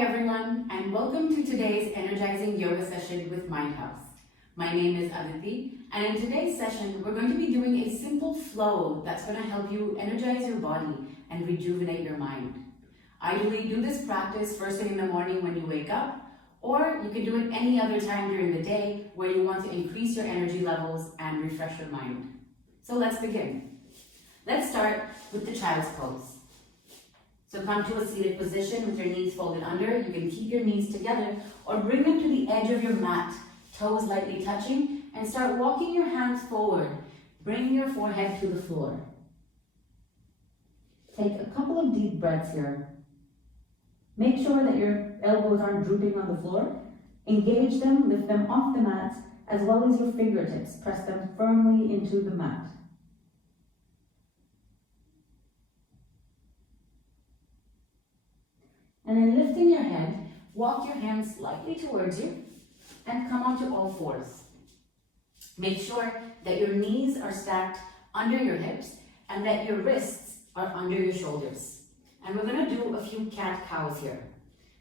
Hi everyone, and welcome to today's Energizing Yoga session with Mindhouse. My name is Aditi, and in today's session, we're going to be doing a simple flow that's going to help you energize your body and rejuvenate your mind. Ideally, do this practice first thing in the morning when you wake up, or you can do it any other time during the day where you want to increase your energy levels and refresh your mind. So let's begin. Let's start with the child's pose. So come to a seated position with your knees folded under. You can keep your knees together or bring them to the edge of your mat, toes lightly touching, and start walking your hands forward. Bring your forehead to the floor. Take a couple of deep breaths here. Make sure that your elbows aren't drooping on the floor. Engage them, lift them off the mat, as well as your fingertips. Press them firmly into the mat. And then lifting your head, walk your hands slightly towards you and come onto all fours. Make sure that your knees are stacked under your hips and that your wrists are under your shoulders. And we're going to do a few cat-cows here.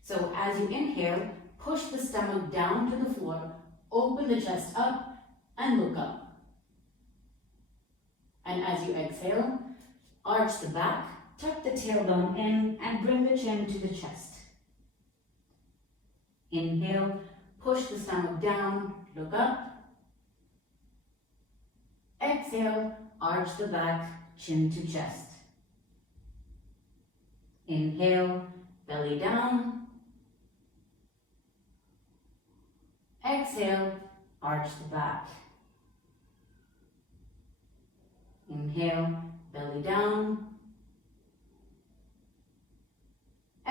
So as you inhale, push the stomach down to the floor, open the chest up and look up. And as you exhale, arch the back, tuck the tailbone in and bring the chin to the chest. Inhale, push the stomach down, look up. Exhale, arch the back, chin to chest. Inhale, belly down. Exhale, arch the back. Inhale, belly down.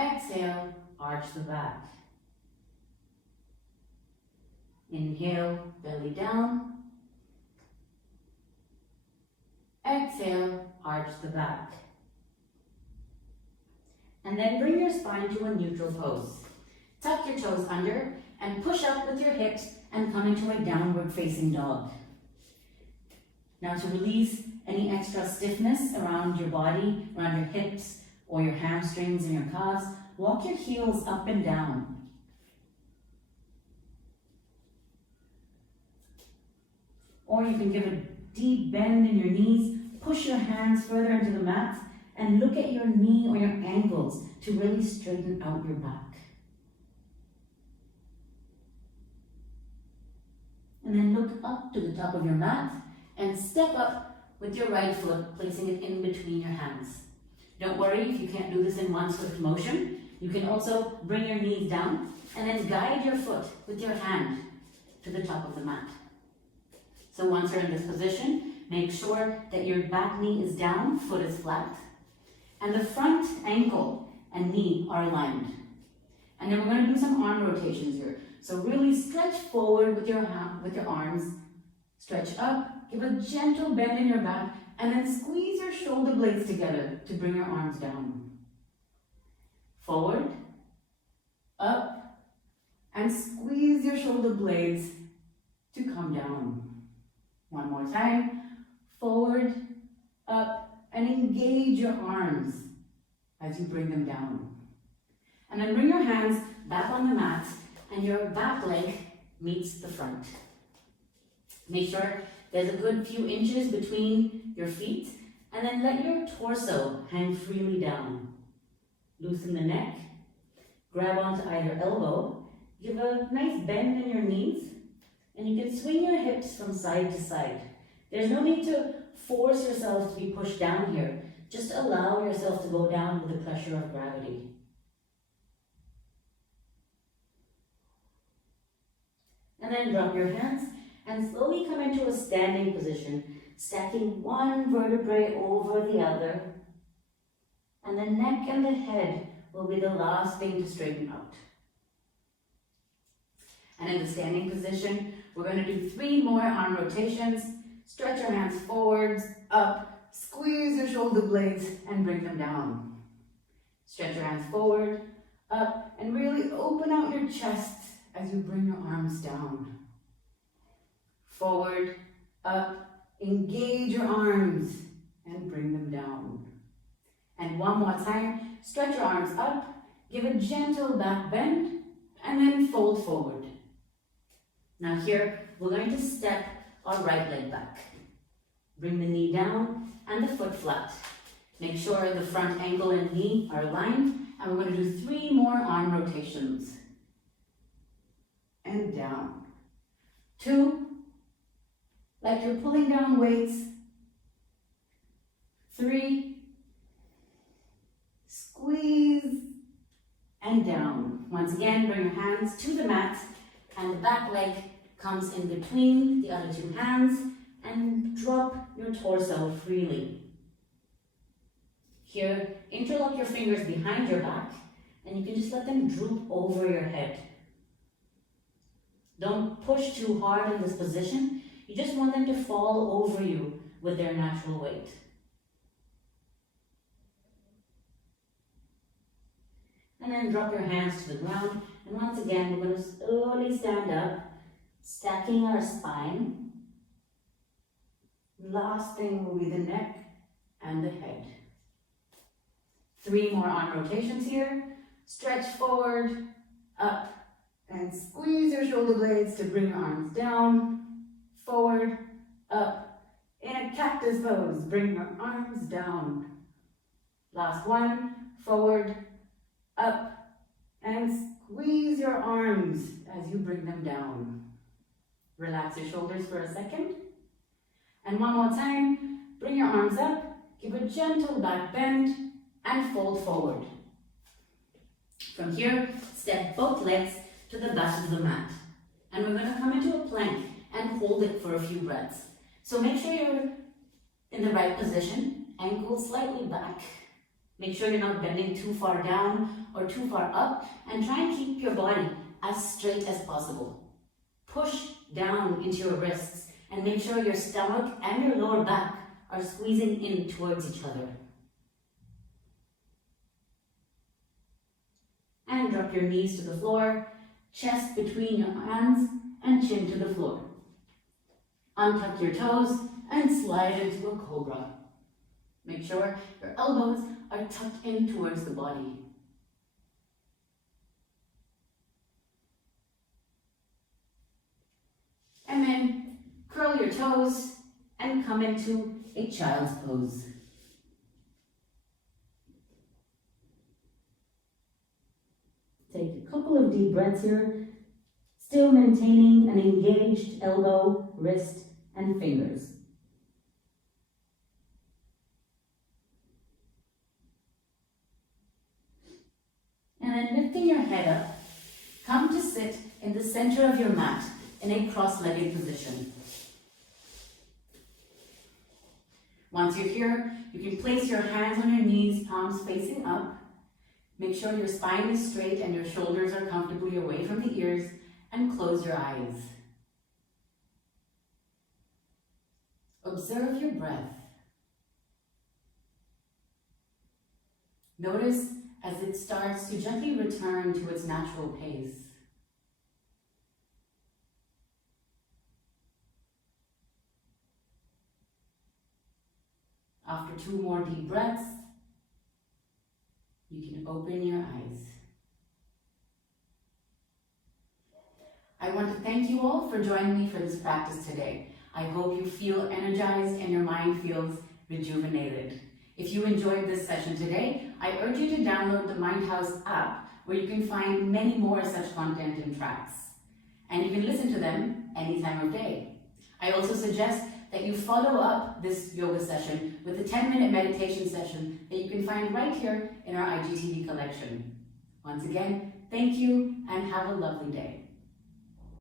Exhale, arch the back. Inhale, belly down. Exhale, arch the back. And then bring your spine to a neutral pose. Tuck your toes under and push up with your hips and come into a downward facing dog. Now to release any extra stiffness around your body, around your hips, or your hamstrings and your calves, walk your heels up and down. Or you can give a deep bend in your knees, push your hands further into the mat, and look at your knee or your ankles to really straighten out your back. And then look up to the top of your mat and step up with your right foot, placing it in between your hands. Don't worry if you can't do this in one swift motion. You can also bring your knees down and then guide your foot with your hand to the top of the mat. So once you're in this position, make sure that your back knee is down, foot is flat, and the front ankle and knee are aligned. And then we're going to do some arm rotations here. So really stretch forward with your arms, stretch up, give a gentle bend in your back, and then squeeze your shoulder blades together to bring your arms down. Forward, up, and squeeze your shoulder blades to come down. One more time. Forward, up, and engage your arms as you bring them down. And then bring your hands back on the mat and your back leg meets the front. Make sure there's a good few inches between your feet, and then let your torso hang freely down. Loosen the neck, grab onto either elbow, give a nice bend in your knees, and you can swing your hips from side to side. There's no need to force yourself to be pushed down here. Just allow yourself to go down with the pressure of gravity. And then drop your hands and slowly come into a standing position, stacking one vertebrae over the other. And the neck and the head will be the last thing to straighten out. And in the standing position, we're going to do 3 more arm rotations. Stretch your hands forwards, up, squeeze your shoulder blades and bring them down. Stretch your hands forward, up, and really open out your chest as you bring your arms down. Forward, up, engage your arms and bring them down. And one more time, stretch your arms up give a gentle back bend, and then fold forward. Now here, we're going to step our right leg back. Bring the knee down and the foot flat. Make sure the front ankle and knee are aligned, and we're going to do 3 more arm rotations. And down. 2, like you're pulling down weights. 3, squeeze, and down. Once again, bring your hands to the mat, and the back leg comes in between the other 2 hands, and drop your torso freely. Here, interlock your fingers behind your back, and you can just let them droop over your head. Don't push too hard in this position. You just want them to fall over you with their natural weight. And then drop your hands to the ground. And once again, we're going to slowly stand up, stacking our spine. Last thing will be the neck and the head. 3 more arm rotations here. Stretch forward, up, and squeeze your shoulder blades to bring your arms down, forward, up. In a cactus pose, bring your arms down. Last one, forward, up, and squeeze your arms as you bring them down. Relax your shoulders for a second. And one more time, bring your arms up, give a gentle back bend, and fold forward. From here, step both legs to the back of the mat. And we're going to come into a plank and hold it for a few breaths. So make sure you're in the right position, ankles slightly back. Make sure you're not bending too far down or too far up, and try and keep your body as straight as possible. Push down into your wrists and make sure your stomach and your lower back are squeezing in towards each other. And drop your knees to the floor, chest between your hands, and chin to the floor. Untuck your toes and slide into a cobra. Make sure your elbows are tucked in towards the body. And then curl your toes and come into a child's pose. Take a couple of deep breaths here, still maintaining an engaged elbow, wrist, and fingers. And then lifting your head up, come to sit in the center of your mat in a cross-legged position. Once you're here, you can place your hands on your knees, palms facing up. Make sure your spine is straight and your shoulders are comfortably away from the ears, and close your eyes. Observe your breath. Notice as it starts to gently return to its natural pace. After 2 more deep breaths, you can open your eyes. I want to thank you all for joining me for this practice today. I hope you feel energized and your mind feels rejuvenated. If you enjoyed this session today, I urge you to download the Mindhouse app, where you can find many more such content and tracks. And you can listen to them any time of day. I also suggest that you follow up this yoga session with a 10-minute meditation session that you can find right here in our IGTV collection. Once again, thank you and have a lovely day.